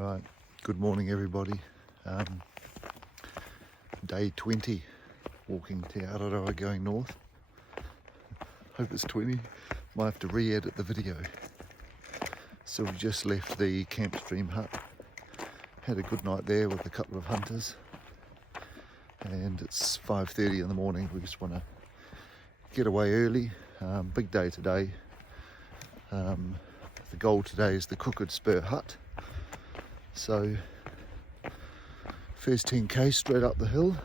Right, good morning everybody. Day 20, walking Te Araroa going north. Hope it's 20, might have to re-edit the video. So we just left the camp Sream hut, had a good night there with a couple of hunters, and it's 5:30 in the morning. We just want to get away early. Big day today. The goal today is the Crooked Spur hut. So first 10k straight up the hill,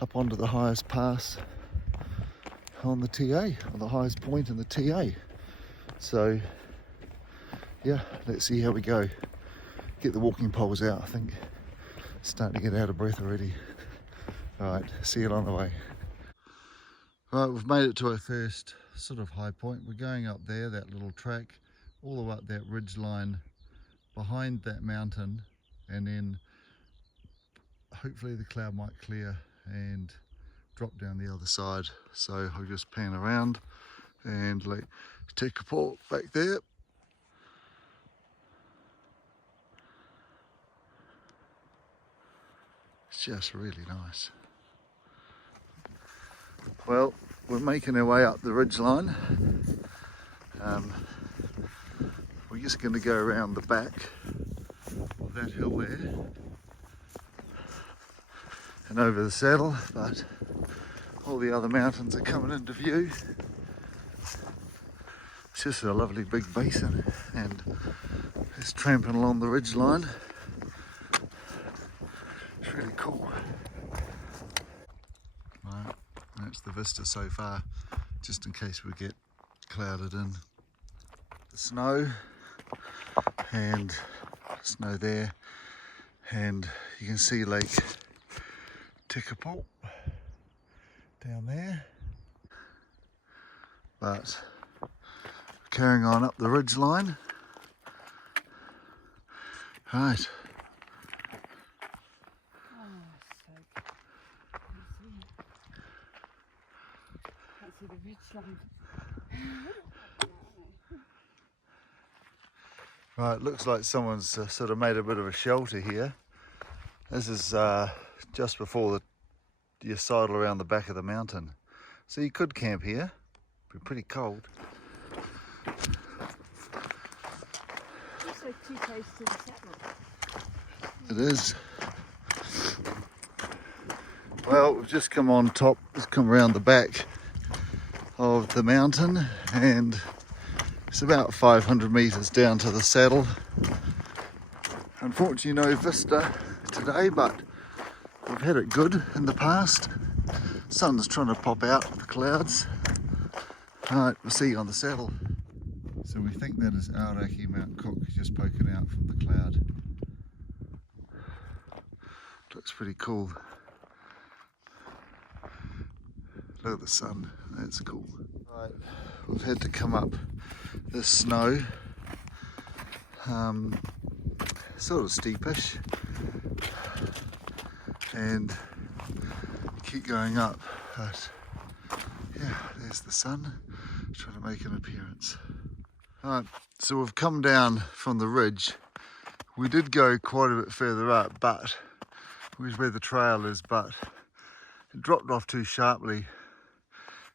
up onto the highest pass on the TA, on the highest point in the TA. So yeah, let's see how we go. Get the walking poles out, I think. Starting to get out of breath already. Alright, see you along the way. Right, we've made it to our first sort of high point. We're going up there, that little track, all the way up that ridge line behind that mountain, and then hopefully the cloud might clear and drop down the other side. So I'll just pan around and let take a port back there. It's just really nice. Well, we're making our way up the ridge line. We're just going to go around the back of that hill there and over the saddle, but all the other mountains are coming into view. It's just a lovely big basin, and just tramping along the ridge line. It's really cool. Right, that's the vista so far, just in case we get clouded in. The snow there, and you can see Lake Te down there. But carrying on up the ridge line. Right. Right, looks like someone's sort of made a bit of a shelter here. This is just before you sidle around the back of the mountain. So you could camp here, be pretty cold. Looks like too close to the saddle. It is. Well, we've just come on top, just come around the back of the mountain, and it's about 500 metres down to the saddle. Unfortunately no vista today, but we've had it good in the past. Sun's trying to pop out of the clouds. Alright, we'll see you on the saddle. So we think that is Aoraki Mount Cook just poking out from the cloud. Looks pretty cool. Look at the sun, that's cool. Right, we've had to come up this snow, sort of steepish, and keep going up, but yeah, there's the sun trying to make an appearance. Alright, so we've come down from the ridge. We did go quite a bit further up, but which is where the trail is, but it dropped off too sharply.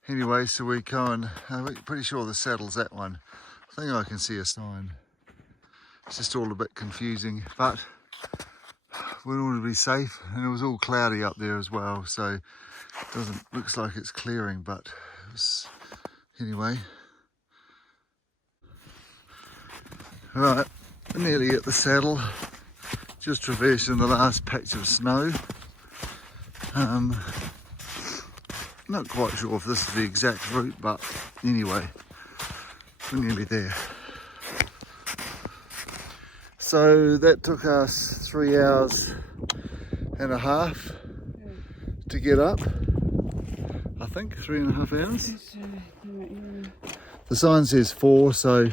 Anyway, so we're going, we're pretty sure the saddle's that one. I think I can see a sign. It's just all a bit confusing, but we wanted to be safe, and it was all cloudy up there as well, so it looks like it's clearing, but it was, anyway. Right, nearly at the saddle, just traversing the last patch of snow. Not quite sure if this is the exact route, but anyway, we're nearly there. So that took us 3 hours and a half to get up. I think 3.5 hours. The sign says 4, so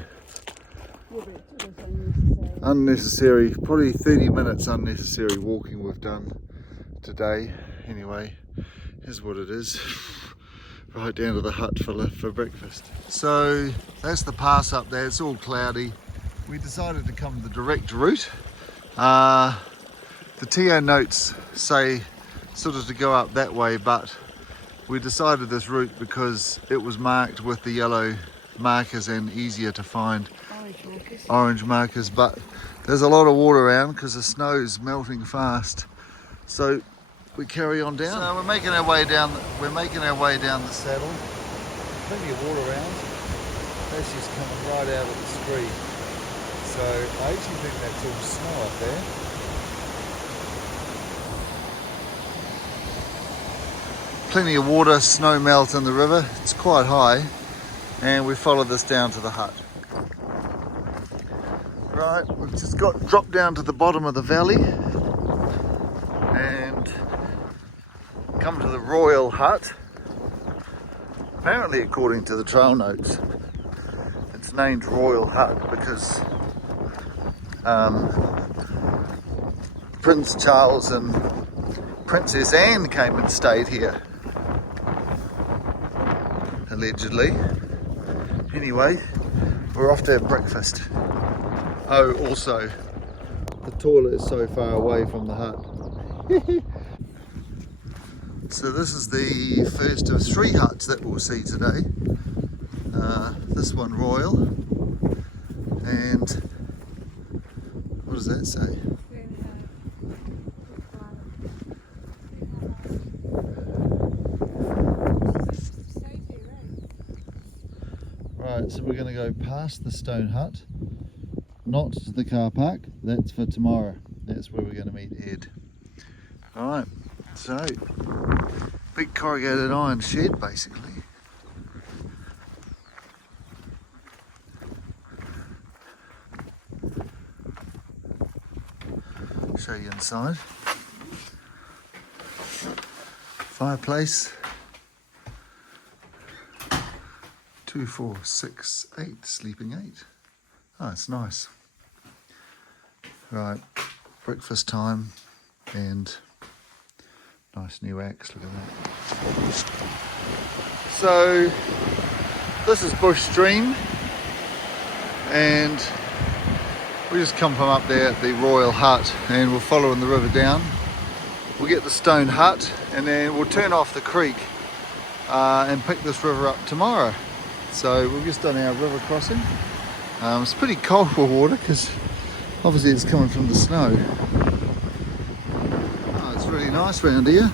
unnecessary, probably 30 minutes unnecessary walking we've done today. Anyway, here's what it is. Right down to the hut for breakfast. So that's the pass up there. It's all cloudy. we decided to come the direct route. The TO notes say sort of to go up that way, but we decided this route because it was marked with the yellow markers and easier to find orange markers, but there's a lot of water around because the snow's melting fast, so we carry on down. So we're making our way down the saddle. Plenty of water around. That's just coming right out of the Sream. So I actually think that's all snow up there. Plenty of water, snow melt in the river. It's quite high, and we follow this down to the hut. Right, we've just got dropped down to the bottom of the valley and come to the Royal Hut. Apparently, according to the trail notes, it's named Royal Hut because Prince Charles and Princess Anne came and stayed here, allegedly. Anyway, we're off to have breakfast. Oh, also, the toilet is so far away from the hut. So this is the first of 3 huts that we'll see today. This one Royal, and what does that say? Right, so we're going to go past the stone hut, not to the car park. That's for tomorrow. That's where we're going to meet Ed. Alright, so big corrugated iron shed basically. Show you inside. Fireplace. 2, 4, 6, 8, sleeping 8. Oh, it's nice. Right, breakfast time and nice new axe, look at that. So, this is Bush Stream, and we just come from up there at the Royal Hut, and we're following the river down. We'll get the stone hut, and then we'll turn off the creek and pick this river up tomorrow. So we've just done our river crossing. It's pretty cold for water because obviously it's coming from the snow. Oh, it's really nice round here.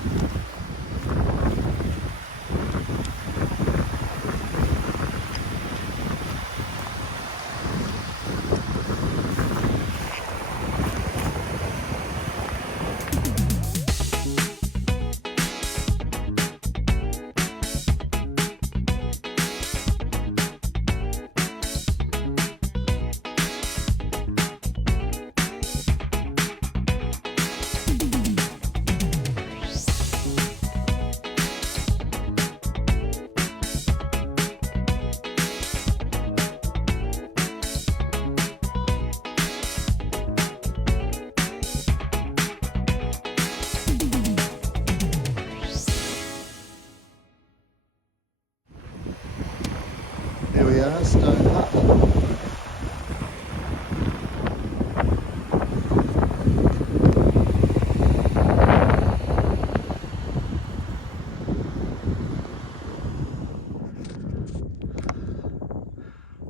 Here we are, stone hut.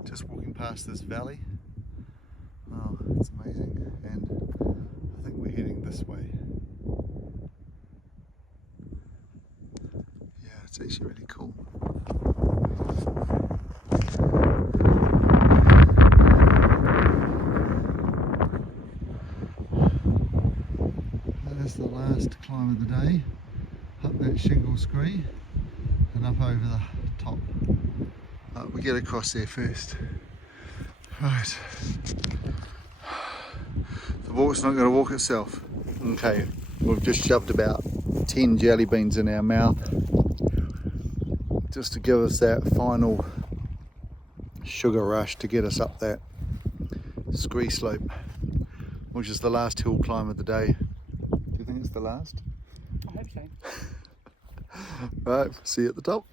Just walking past this valley. Oh, it's amazing. And I think we're heading this way. Yeah, it's actually really cool. That's the last climb of the day, up that shingle scree and up over the top. We get across there first. Right. The walk's not going to walk itself. Okay, we've just shoved about 10 jelly beans in our mouth just to give us that final sugar rush to get us up that scree slope, which is the last hill climb of the day. Do you think it's the last? I hope so. Right, see you at the top.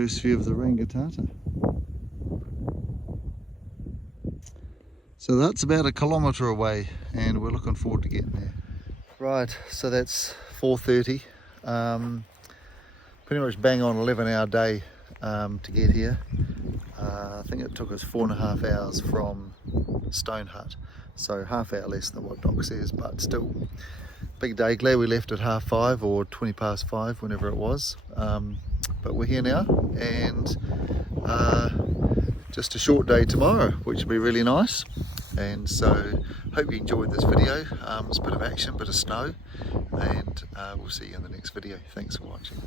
first view of the Rangitata. So that's about 1 kilometre away, and we're looking forward to getting there. Right, so that's 4:30. Pretty much bang on 11-hour day to get here. I think it took us 4.5 hours from Stone Hut, so half hour less than what Doc says, but still big day. Glad we left at 5:30 or 5:20, whenever it was. But we're here now, and just a short day tomorrow, which will be really nice. And so hope you enjoyed this video. It's a bit of action, bit of snow, and we'll see you in the next video. Thanks for watching.